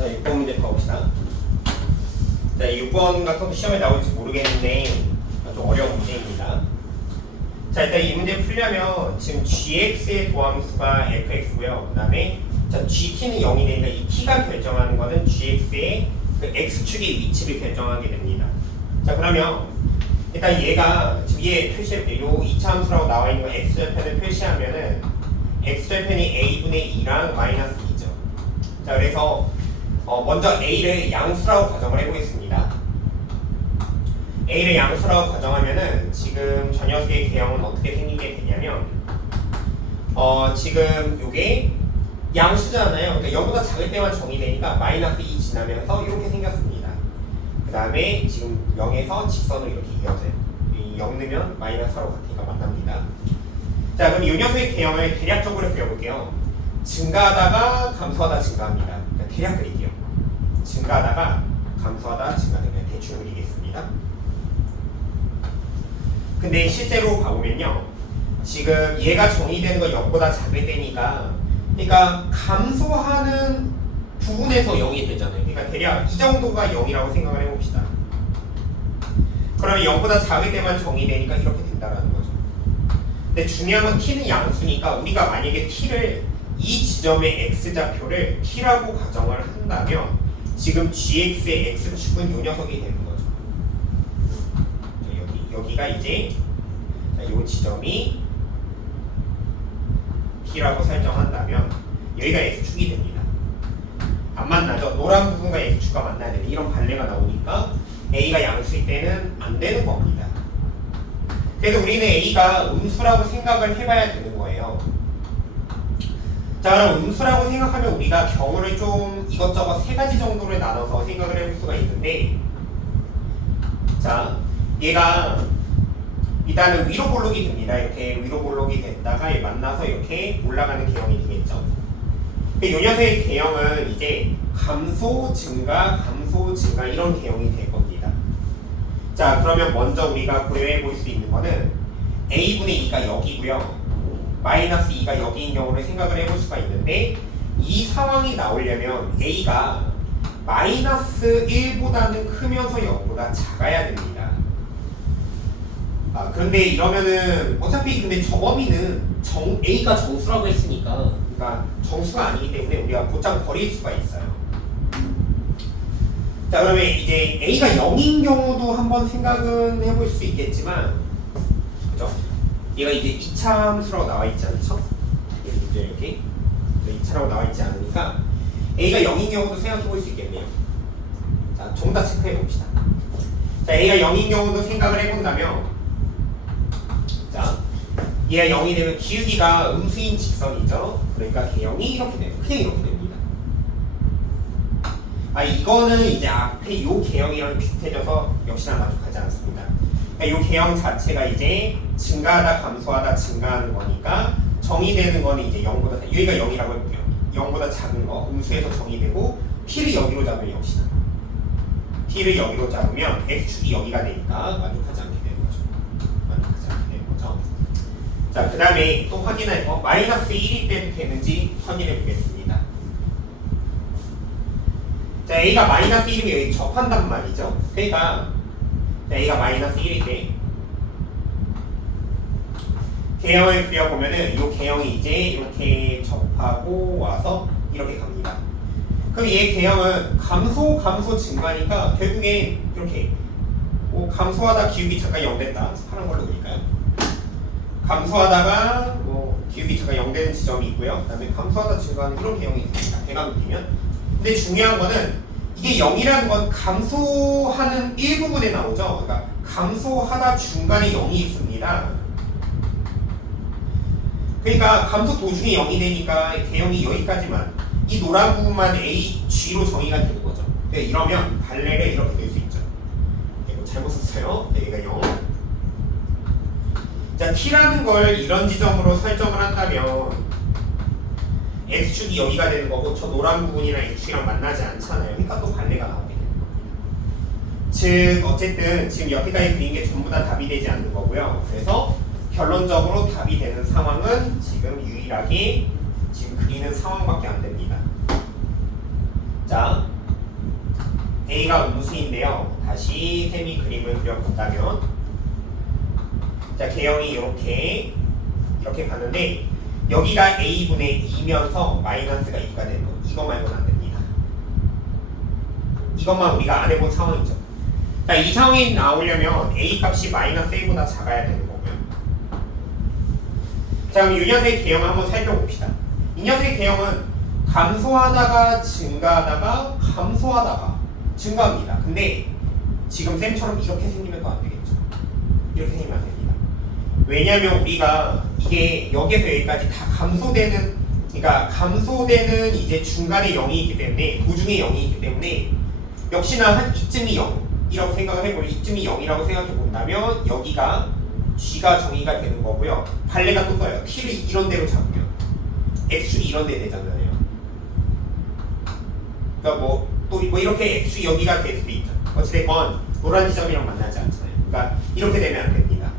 자, 6번 문제 봐봅시다. 자, 6번 같은 것도 시험에 나올지 모르겠는데 좀 어려운 문제입니다. 자, 일단 이 문제 풀려면 지금 gx의 도함수가 fx고요. 그 다음에 자, gt는 0이 되니까 이 t가 결정하는 거는 gx의 그 x축의 위치를 결정하게 됩니다. 자, 그러면 일단 얘가 지금 얘 표시해볼게요. 요 2차 함수라고 나와 있는 거 x절편을 표시하면은 x절편이 a분의 2랑 마이너스 2죠. 자, 그래서 먼저 a를 양수라고 가정을 해보겠습니다. a를 양수라고 가정하면은 지금 저 녀석의 개형은 어떻게 생기게 되냐면 지금 요게 양수잖아요. 그러니까 0보다 작을 때만 정의되니까 마이너스 2 지나면서 이렇게 생겼습니다. 그 다음에 지금 0에서 직선으로 이렇게 이어져요. 이 0 넣으면 마이너스 4로 같으니까 만납니다. 자, 그럼 이 녀석의 개형을 대략적으로 그려볼게요. 증가하다가 감소하다 증가합니다. 그러니까 대략 그릴게요. 증가하다가 감소하다 증가하다. 그냥 대충 그리겠습니다. 근데 실제로 봐보면요. 지금 얘가 정의되는 거 0보다 작을 때니까 그러니까 감소하는 부분에서 0이 되잖아요. 그러니까 대략 이 정도가 0이라고 생각을 해봅시다. 그러면 0보다 작을 때만 정의되니까 이렇게 된다라는 거죠. 근데 중요한 건 t는 양수니까 우리가 만약에 t를 이 지점의 x좌표를 t라고 가정을 한다면 지금 gx의 x축은 요 녀석이 되는 거죠. 여기가 이제 이 지점이 t라고 설정한다면 여기가 x축이 됩니다. 안 만나죠? 노란 부분과 x축과 만나야 되는 이런 발레가 나오니까 a가 양수일 때는 안 되는 겁니다. 그래서 우리는 a가 음수라고 생각을 해봐야 되는 거예요. 자, 그럼 음수라고 생각하면 우리가 경우를 좀 이것저것 세 가지 정도로 나눠서 생각을 해볼 수가 있는데, 자, 얘가 일단은 위로 볼록이 됩니다. 이렇게 위로 볼록이 됐다가 만나서 이렇게 올라가는 개형이 되겠죠. 이 녀석의 개형은 이제 감소, 증가, 감소, 증가 이런 개형이 될 겁니다. 자, 그러면 먼저 우리가 고려해 볼 수 있는 거는 a분의 2가 여기고요. 마이너스 2가 여기인 경우를 생각을 해볼 수가 있는데 이 상황이 나오려면 a가 마이너스 1보다는 크면서 0보다 작아야 됩니다. 그런데 이러면은 어차피 근데 저 범위는 a가 정수라고 했으니까 그러니까 정수가 아니기 때문에 우리가 곧장 버릴 수가 있어요. 자, 그러면 이제 a가 0인 경우도 한번 생각은 해볼 수 있겠지만, 그죠? 얘가 이제 2차 함수라고 나와 있지 않죠? 이제 이렇게 2차라고 나와 있지 않으니까 a가 0인 경우도 생각해 볼 수 있겠네요. 자, 정답 체크해 봅시다. 자, a가 0인 경우도 생각을 해본다면, 자, 얘가 0이 되면 기울기가 음수인 직선이죠. 그러니까 개형이 이렇게 돼요. 그냥 이렇게 됩니다. 이거는 이제 앞에 요 개형이랑 비슷해져서 역시나 만족하지 않습니다. 그러니까 요 개형 자체가 이제 증가하다 감소하다 증가하는 거니까 정의되는 거는 이제 0보다 여기가 0이라고 해볼게요. 0보다 작은 거 음수에서 정의되고 t를 여기로 잡으면 역시나 t를 여기로 잡으면 x축이 여기가 되니까 만족하지 않게 되는 거죠. 만족하지 않게 되는 거죠. 자, 그 다음에 또 확인할 거 마이너스 1일 때도 되는지 확인해 보겠습니다. 자, a가 마이너스 1이면 여기 접한단 말이죠. 그러니까 자, a가 마이너스 1일 때 개형을 그려보면은 이 개형이 이제 이렇게 접하고 와서 이렇게 갑니다. 그럼 얘 개형은 감소 증가니까 결국에 이렇게 감소하다 기울기차가 0 됐다. 파란 걸로 그릴까요? 감소하다가 기울기차가 0 되는 지점이 있고요. 그 다음에 감소하다 증가하는 이런 개형이 있습니다. 배가 느끼면. 근데 중요한 거는 이게 0이라는 건 감소하는 일부분에 나오죠. 그러니까 감소하다 중간에 0이 있습니다. 그러니까 감소 도중에 0이 되니까 개형이 여기까지만 이 노란 부분만 A, G로 정의가 되는 거죠. 네, 이러면 발레를 이렇게 될 수 있죠. 이거 잘못 썼어요. 여기가 0. 자, T라는 걸 이런 지점으로 설정을 한다면 X축이 여기가 되는 거고 저 노란 부분이랑 X축이랑 만나지 않잖아요. 그러니까 또 발레가 나오게 됩니다. 즉 어쨌든 지금 여기까지 그린 게 전부 다 답이 되지 않는 거고요. 그래서 결론적으로 답이 되는 상황은 지금 유일하게 지금 그리는 상황밖에 안 됩니다. 자, A가 음수인데요. 다시 셈이 그림을 그려본다면 자, 개형이 이렇게 가는데 여기가 A분의 2면서 마이너스가 2가 되는 거. 이거 말고는 안 됩니다. 이것만 우리가 안 해본 상황이죠. 자, 이 상황이 나오려면 A 값이 마이너스 A보다 작아야 되는 거고요. 자, 그럼 이 녀석의 개형을 한번 살펴봅시다. 이 녀석의 개형은 감소하다가 증가하다가 감소하다가 증가합니다. 근데 지금 쌤처럼 이렇게 생기면 더 안 되겠죠. 이렇게 생기면 안 됩니다. 왜냐면 우리가 이게 여기서 여기까지 다 감소되는, 그러니까 감소되는 이제 중간에 0이 있기 때문에, 도중에 0이 있기 때문에 역시나 한 이쯤이 0이라고 생각을 해보면, 이쯤이 0이라고 생각해 본다면 여기가 G가 정의가 되는 거고요. 발레가 또 써요. T를 이런 데로 잡으면 X축이 이런 데 되잖아요. 그러니까 또 이렇게 X축이 여기가 될 수도 있죠. 어찌됐건 노란 지점이랑 만나지 않잖아요. 그러니까 이렇게 되면 안 됩니다.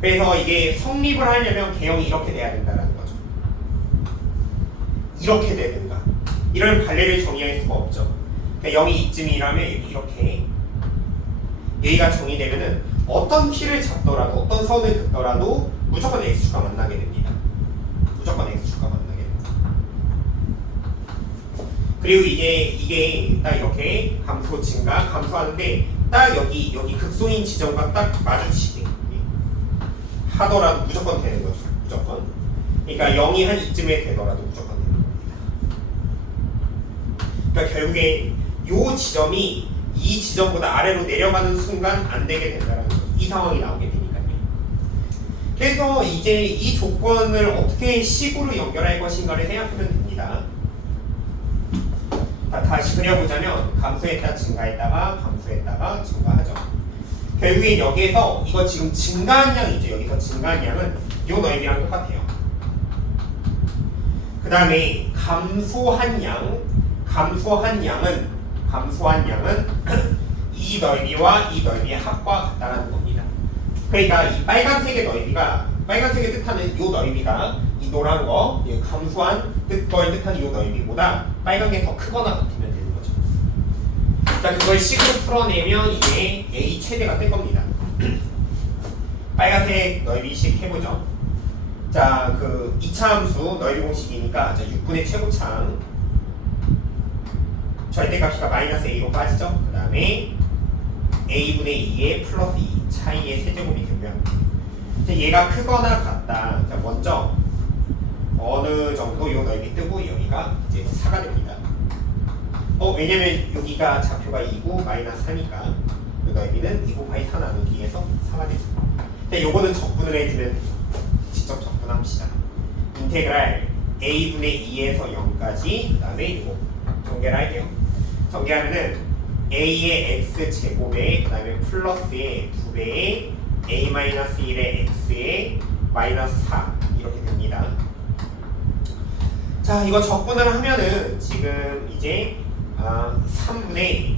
그래서 이게 성립을 하려면 개형이 이렇게 돼야 된다는 거죠. 이렇게 되든가. 이런 발레를 정의할 수가 없죠. 그러니까 0이 이쯤이라면 이렇게 여기가 정의되면은 어떤 키를 잡더라도, 어떤 선을 긋더라도 무조건 X축과 만나게 됩니다. 무조건 X축과 만나게 됩니다. 그리고 이게 딱 이렇게 감소, 증가, 감소하는데 딱 여기 극소인 지점과 딱 마주치게 하더라도 무조건 되는 거죠. 무조건. 그러니까 0이 한 이쯤에 되더라도 무조건 되는 겁니다. 그러니까 결국에 이 지점이 이 지점보다 아래로 내려가는 순간 안 되게 된다는 거죠. 이 상황이 나오게 되니까요. 그래서 이제 이 조건을 어떻게 식으로 연결할 것인가를 생각하면 됩니다. 다시 그려보자면 감소했다 증가했다가 감소했다가 증가하죠. 결국엔 여기에서 이거 지금 증가한 양이죠. 여기서 증가한 양은 이 넓이랑 똑같아요. 그 다음에 감소한 양은 이 넓이와 이 넓이의 합과 같다는 겁니다. 그러니까 이 빨간색의 넓이가, 빨간색의 뜻하는 이 넓이가 이 노란 거, 이 감소한 걸 뜻하는 이 넓이보다 빨간 게 더 크거나 같으면 되는 거죠. 자, 그걸 식으로 풀어내면 이게 A 최대가 될 겁니다. 빨간색 넓이식 해보죠. 자, 그 2차 함수 넓이 공식이니까 자, 6분의 최고창 절대값이가 마이너스 A로 빠지죠. 그 다음에 A분의 2의 플러스 2 차이의 세제곱이 되고요. 얘가 크거나 같다. 자, 먼저 어느 정도 이 넓이 뜨고 여기가 이제 4가 됩니다. 왜냐면 여기가 좌표가 2고 마이너스 4니까 이 넓이는 2 곱하기 4 나누기에서 4가 되죠. 자, 요거는 적분을 해주면 직접 적분합시다. 인테그랄 A분의 2에서 0까지, 그 다음에 이거 전개를 할게요. 전개하면은 A의 X제곱에 그 다음에 플러스의 2배의 A-1의 X의 마이너스 4 이렇게 됩니다. 자, 이거 적분을 하면은 지금 이제 3분의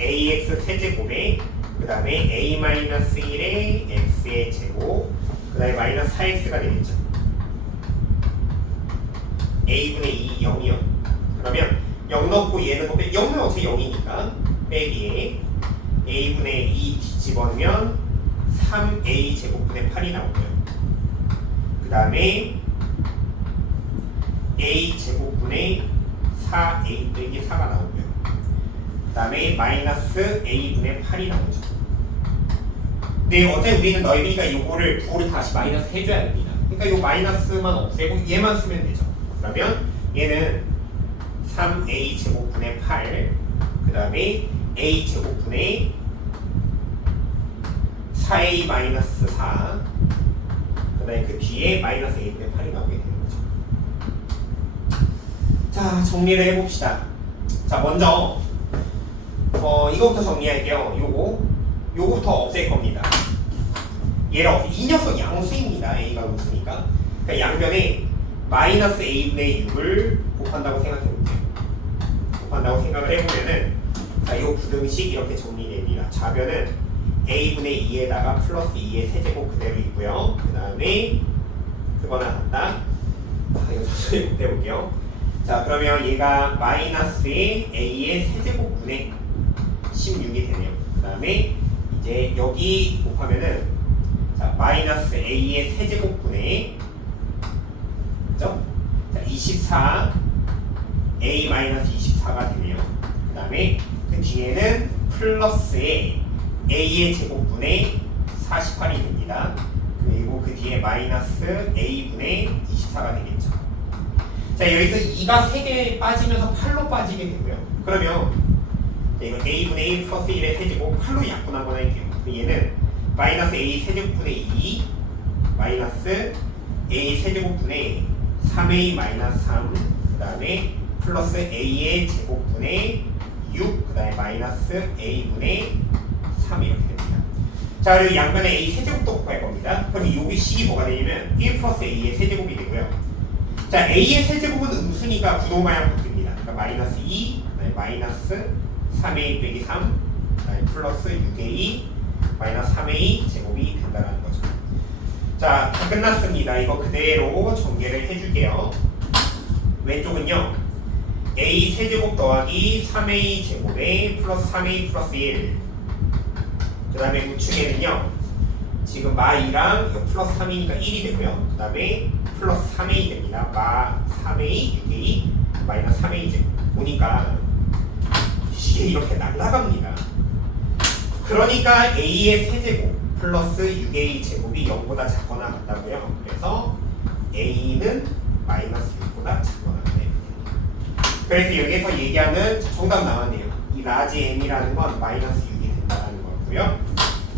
AX 세제곱에 그 다음에 A-1의 X의 제곱 그 다음에 마이너스 4X가 되겠죠. A분의 2 0이요. 그러면 0 넣고 얘는 또 0은 어차피 0이니까 빼기에 A분의 2 뒤집어넣으면 3A 제곱분의 8이 나오고요. 그 다음에 A 제곱분의 4A 빼기 4가 나오고요. 그 다음에 마이너스 A분의 8이 나오죠. 근데 어차피 우리는 넓이가 요거를 부호를 다시 마이너스 해줘야 됩니다. 그러니까 요 마이너스만 없애고 얘만 쓰면 되죠. 그러면 얘는 3A 제곱분의 8, 그 다음에 A 제곱분의 4A 마이너스 4, 그 다음에 그 뒤에 마이너스 A분의 8이 나오게 되는 거죠. 자, 정리를 해봅시다. 자, 먼저 이거부터 정리할게요. 요거부터 없앨 겁니다. 얘를 이 녀석 양수입니다. A가 음수니까. 그러니까 양변에 마이너스 A분의 6을 곱한다고 생각해볼게요. 곱한다고 생각을 해보면은 자, 요 부등식 이렇게 정리됩니다. 좌변은 A분의 2에다가 플러스 2의 세제곱 그대로 있고요. 그 다음에 그거나 같다. 이거 천천히 해볼게요. 자 그러면 얘가 마이너스의 a의 세제곱분의 16이 되네요. 그 다음에 이제 여기 곱하면은 자 마이너스 a의 세제곱분의 그죠? 자 24 a 마이너스 24가 되네요. 그 다음에 그 뒤에는 플러스의 a의 제곱분의 48이 됩니다. 그리고 그 뒤에 마이너스 a분의 24가 되겠죠. 자 여기서 2가 3개 빠지면서 8로 빠지게 되고요. 그러면 이거 a분의 1 플러스 1의 세제곱 8로 약분한 거나 할게요. 얘는 마이너스 a 세제곱분의 2 마이너스 a 세제곱분의 3a 마이너스 3 그 다음에 플러스 a의 제곱분의 6 그 다음에 마이너스 a분의 3 이렇게 됩니다. 자 그리고 양변에 a 세제곱도 곱할 겁니다. 그럼 여기 식이 뭐가 되냐면 1 플러스 a의 세제곱이 되고요. 자 a의 세제곱은 음순위가 부동마냥 바뀝니다. 그러니까 마이너스 2 그 다음에 마이너스 3a 빼기 3 그 다음에 플러스 6a 마이너스 3a 제곱이 된다는 거죠. 자 다 끝났습니다. 이거 그대로 전개를 해줄게요. 왼쪽은요 a 세제곱 더하기 3a 제곱에 플러스 3a 플러스 1 그 다음에 우측에는요 지금 마2랑 이거 플러스 3이니까 1이 되고요. 그 다음에 플러스 3a 됩니다. 마 3a 6a 마이너스 3a 제곱 보니까 이게 이렇게 날아갑니다. 그러니까 a의 세제곱 플러스 6a 제곱이 0보다 작거나 같다고요. 그래서 a는 마이너스 6보다 작거나 같아요. 그래서 여기서 얘기하는 정답 나왔네요. 이 라지 m이라는 건 마이너스 6이 된다는 거고요.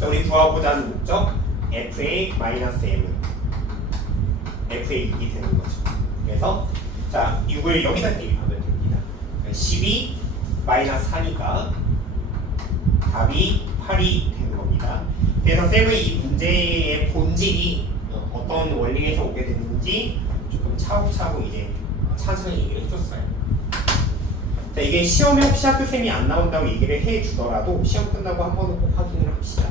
자, 우리 구하고자 하는 목적 f의 마이너스 m은 f의 6이 되는 거죠. 그래서 자 6을 여기다 대입하면 됩니다. 12 마이너스 4니까 답이 8이 되는 겁니다. 그래서 쌤은 이 문제의 본질이 어떤 원리에서 오게 됐는지 조금 차곡차곡 이제 천천히 얘기를 해줬어요. 자, 이게 시험에 혹시 학교 쌤이 안 나온다고 얘기를 해주더라도 시험 끝나고 한 번은 꼭 확인을 합시다.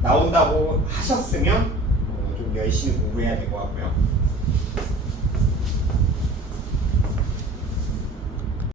나온다고 하셨으면 좀 열심히 공부해야 될 것 같고요.